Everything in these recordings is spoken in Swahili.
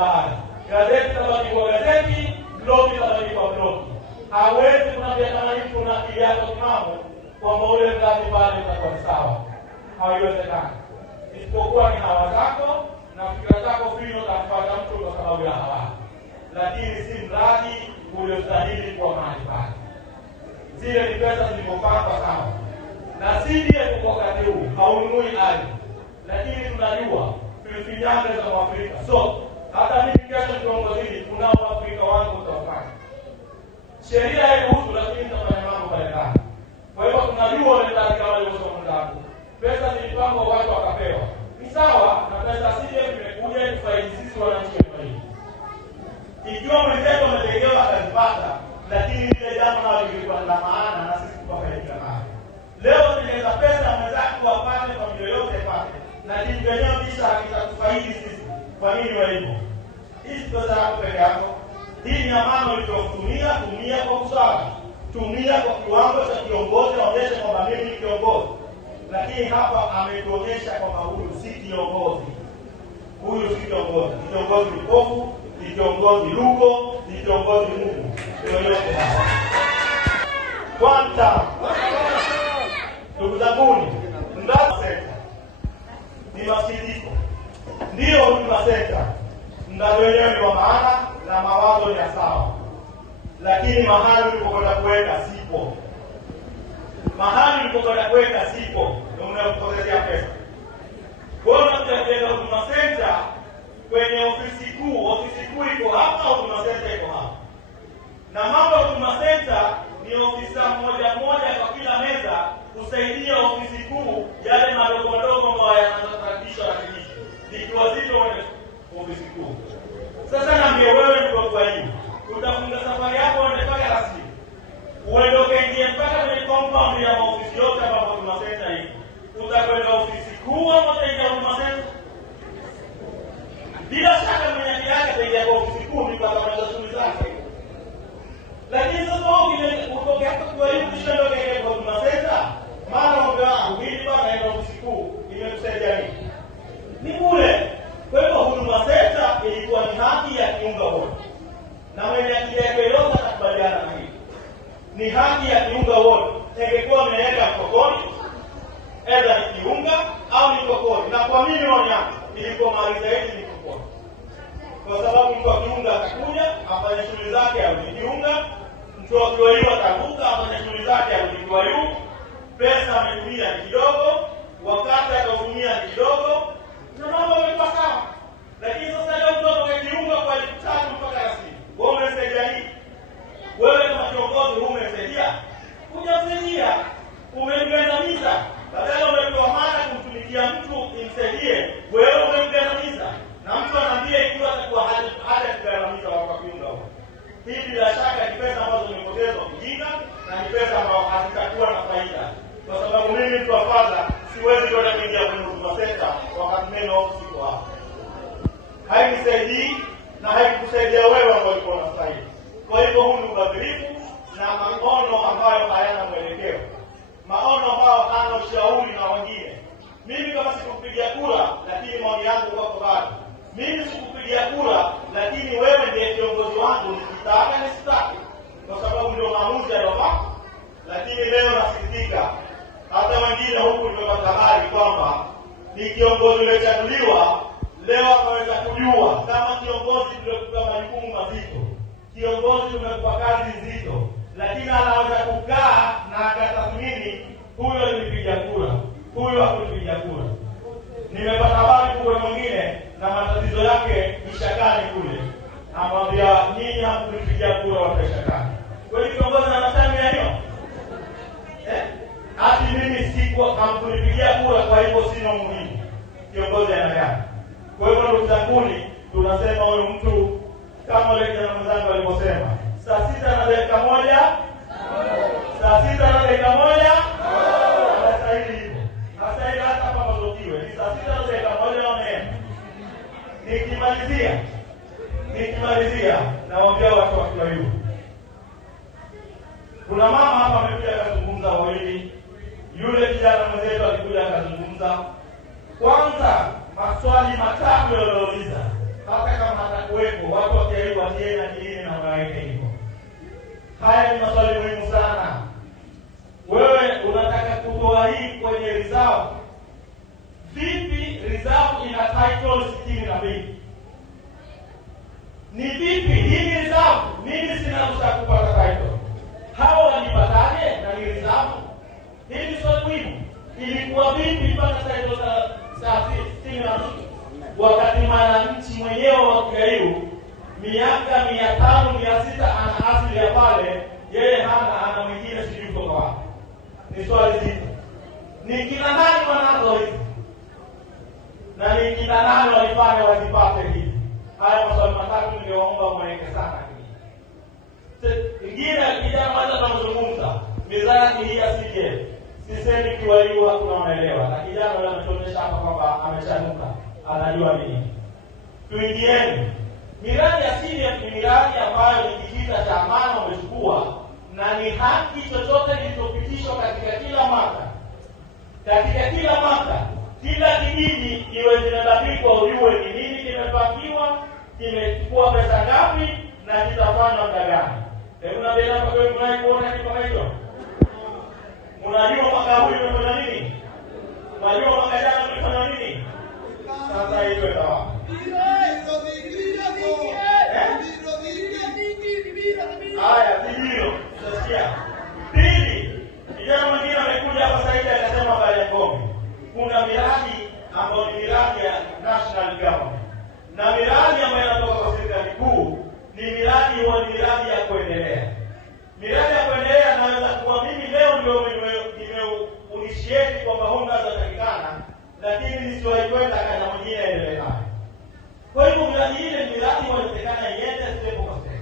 mahali. Gazeti tabaki kwa gazeti, blogi tabaki kwa blogi. Hawezi kunambia kama mtu una akili yako timamu kwamba ule mradi pale utakuwa sawa. Haiwezekani. Isipokuwa ni hawa zako na fikra zako free utafuata mtu kwa sababu ya hawa. Lakini si mradi uliostahili kwa mahali pale. Zile ni pesa zilizopangwa sawa. Na CDF kwa wakati huu haununui ardhi. Lakini tunajua tulifinyanga za Afrika. So, hata mimi kesho kiongozi kunao Afrika wangu utafanya. Sheria hairuhusu lakini tutafanya mambo mbalimbali. Kwa hivyo tunajua wale katika wale wasomao. Pesa zilipangwa watu wakapewa. Ni sawa na pesa CDF imekuja kufaidi sisi wananchi wa hii. Ikiwa mwenzetu ametengewa akazipata, lakini ile jambo nalo lilikuwa la maana na sisi tukafaidika nayo. Leo tunaweza pesa mwenzako wapate, familia yote ipate, na kitu yenyewe kisha kitatufaidi sisi. Kwa nini wa hivyo? Hii pesa yako peke yako. Hii ni amana uliyotumia, tumia kwa usawa. Tumia kwa kiwango cha kiongozi, onyesha kwamba mimi ni kiongozi. Lakini hapa ametuonyesha kwamba huyu si kiongozi. Huyu si kiongozi. Ni kiongozi mpofu, ni kiongozi lugo, ni kiongozi Mungu. Yoyote hapa. Kwanza. Ndugu zanguni, Ndala Center ni masikitiko. Ndio Huduma Center. Ndala wenyewe ni wa maana na mawazo ni sawa. Lakini mahali ulipokwenda kuweka sipo. Mahali ulipokwenda kuweka sipo, ndio unapotezea pesa. Bora kujenga Huduma Center kwenye ofisi kuu. Ofisi kuu iko hapa, Huduma Center iko hapa. Na mambo ya Huduma Center ni ofisa mmoja kwa kila meza kusaidia ofisi kuu yale madogo ambayo yanatarakishwa na kijiji. Nikiwa zito wale ofisi kuu. Sasa naambia wewe ndio kwa hiyo. Utafunga safari yako uende pale rasmi. Uondoke nje mpaka kwenye compound ya ofisi yote hapa Huduma Center hii. Utakwenda ofisi kuu au utaingia Huduma Center? Bila shaka mwenye yake ataingia kwa ofisi kuu ndipo atamaliza shughuli zake. Lakini sasa utoke hapa kwa hiyo kisha kwa Huduma Center, maana mambo yangu hili bana ina ofisi kuu imekusaidia nini? Ni bure. Kwa hivyo Huduma Center ilikuwa ni haki ya kiunga wote. Na mwenye akili yake yote atakubaliana na hili. Ni haki ya kiunga wote. Ingekuwa mnaenda mkokoni, aidha ni kiunga au ni mkokoni. Na kwa nini wanyama? Ilikuwa mali zaidi ni mkokoni. Kwa sababu mtu akiunga atakuja, afanye shughuli zake au ni kiunga, mtu akiwa atavuka afanye shughuli zake au ni kwa yu, pesa ametumia kidogo, wakati atatumia kidogo, na mambo yamekuwa sawa. Lakini sasa leo mtu akiunga kwa 3 mpaka 60. Wewe umesaidia nini? Wewe kama kiongozi umesaidia? Hujasaidia. Umemgandamiza. Badala umepewa maana kumtumikia mtu imsaidie, wewe umemgandamiza. Na mtu anaambia ikiwa atakuwa hata kugandamiza kwa kiunga huko. Hii bila shaka ni pesa ambazo zimepotezwa kijinga na ni pesa ambazo hazitakuwa na faida. Kwa sababu mimi mtu wa fadha siwezi kwenda kuingia kwenye Huduma Center wakati mimi ofisi iko hapa. Hainisaidii na haikusaidia wewe ambao uko unastahili. Kwa hivyo huu ni ubadhirifu na maono ambayo hayana mwelekeo. Maono ambayo hana ushauri na wengine. Mimi kama sikupigia kura lakini maoni yangu kwako bado. Mimi sikupigia kura lakini wewe ndiye kiongozi wangu nikitaka nisitaki. Kwa sababu ndio maamuzi aliyofanya. Lakini leo nasikitika hata wengine huku tumepata habari kwamba ni kiongozi aliyechaguliwa leo akaweza kujua kama kiongozi tuliokuwa majukumu mazito. Kiongozi tumekupa kazi nzito, lakini anaweza kukaa na akatathmini huyo alipiga kura, huyo hakupiga kura. Nimepata habari kwa mwingine na matatizo yake Ishakani kule. Amwambia nyinyi hamkupiga kura wa Ishakani. Kwa hiyo kiongozi anasema hiyo. Ati mimi sikuwa hamkupigia kura kwa hivyo sina umuhimu. Kiongozi anayana. Kwa hivyo ndugu zangu, tunasema huyu mtu kama yule kijana mwenzangu alivyosema, saa 6:01, saa 6:01, anastahili hivyo. Anastahili hata kama mazokiwe, ni saa 6:01 wameenda. Nikimalizia, nawaambia watu wa Kiwayu. Kuna mama hapa amekuja akazungumza wawili. Yule kijana mwenzetu alikuja akazungumza. Kwanza, maswali matatu yaliouliza. Hata kama yatakuwepo, watu wakiaribu watie na kilini na waweke hivyo. Haya ni maswali muhimu sana. Wewe unataka kutoa hii kwenye reserve. Vipi reserve ina title 62? Ni vipi hii reserve? Mimi sina ruhusa kupata title. Hao wanipataje na ni reserve? Hili swali muhimu. Ilikuwa vipi mpaka title za 62? Wakati mwananchi mwenyewe wa Kiaiu miaka 500 600 ana asili ya pale, yeye ana mwingine sijui kutoka wapi. Ni swali zito. Ni kina nani wanazo hizi? Na ni kina nani walifanya wazipate hizi? Haya maswali matatu niliomba mweke sana hili. Ingine kijana mmoja tunazungumza, mizani hii asije. Sisemi Kiwaiu hakuna unaelewa. Na kijana yule anatuonyesha hapa kwamba amechanuka. Anajua nini. Tuingieni. Miradi ya CDF ni miradi ambayo ni kijita cha amana umechukua na ni haki chochote kilichopitishwa katika kila mwaka. Katika kila mwaka, kila kijiji iwe zinadabikwa ujue ni nini kimepangiwa, kimechukua pesa ngapi na kitafanya muda gani. Hebu na bila kwa wewe mnaye kuona kitu kama hicho. Unajua mwaka huu umefanya nini? Unajua mwaka jana umefanya nini? Sasa hiyo itawa. Haya, ndio. Unasikia? Pili, kijana mwingine amekuja hapa sasa hivi akasema habari ya Ngome. Kuna miradi ambayo ni miradi ya national government. Na miradi ambayo inatoka kwa serikali kuu ni miradi huwa ni miradi ya kuendelea. Miradi ya kuendelea naweza kuwa mimi leo ndio nimeunishieti kwamba honga zinatakikana, lakini nisiwahi kwenda kana mwingine endelee nayo. Kwa hivyo miradi ile miradi inaonekana iende step kwa step.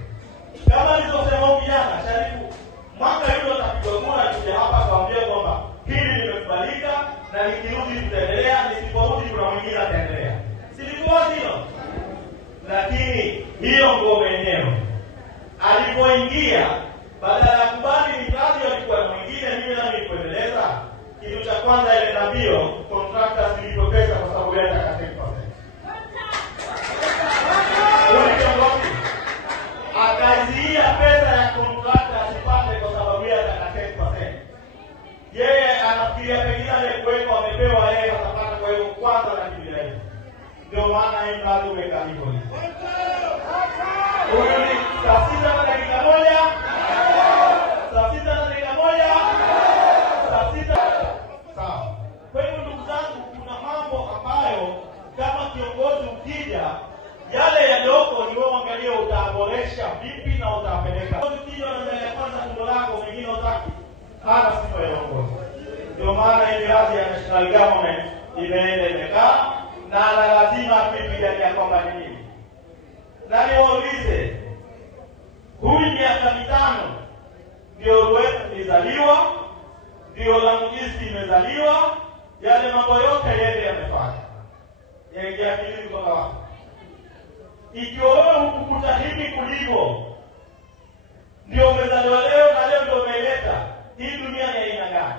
Kama nilivyosema huko jana, Sharifu mwaka yule atapigwa kura kuja hapa kuambia kwamba hili limekubalika na nikirudi tutaendelea, nisiporudi kuna mwingine ataendelea. Silikuwa hilo. Lakini hiyo Ngome yenyewe alipoingia badala ya kubali miradi alikuwa na mwingine, mimi na nilipoendeleza kitu cha kwanza ile nabio contractors zilipopesa kwa sababu ya takatifu. Akaziia pesa ya contractor asipate kwa sababu ya takatifu. Yeye anafikiria pengine aliyekuwepo amepewa yeye atapata, kwa hiyo kwanza na kile hicho. Ndio maana hii mradi umekaa hivyo. Huyu ni saa 6 na dakika moja. Saa 6 na dakika moja. Saa 6. Sawa. Kwa hiyo ndugu zangu, kuna mambo ambayo kama kiongozi ukija, yale yaliyoko ni wewe angalia utaboresha vipi na utapeleka. Ukija na mbele ya kwanza tumbo lako, wengine utaki. Hana sifa ya uongozi. Ndio maana hii miradi ya national government imeenda imekaa na lazima tupigania kwamba ni nini. Na niwaulize, huyu miaka 5 ndio Ruweta ilizaliwa, ndio Lamugisi imezaliwa, yale mambo yote yeye yamefanya. Yaingia akili kutoka wapi? Ikiwa wewe hukukuta hivi kuliko ndio umezaliwa leo na leo ndio umeleta, hii dunia ni aina gani?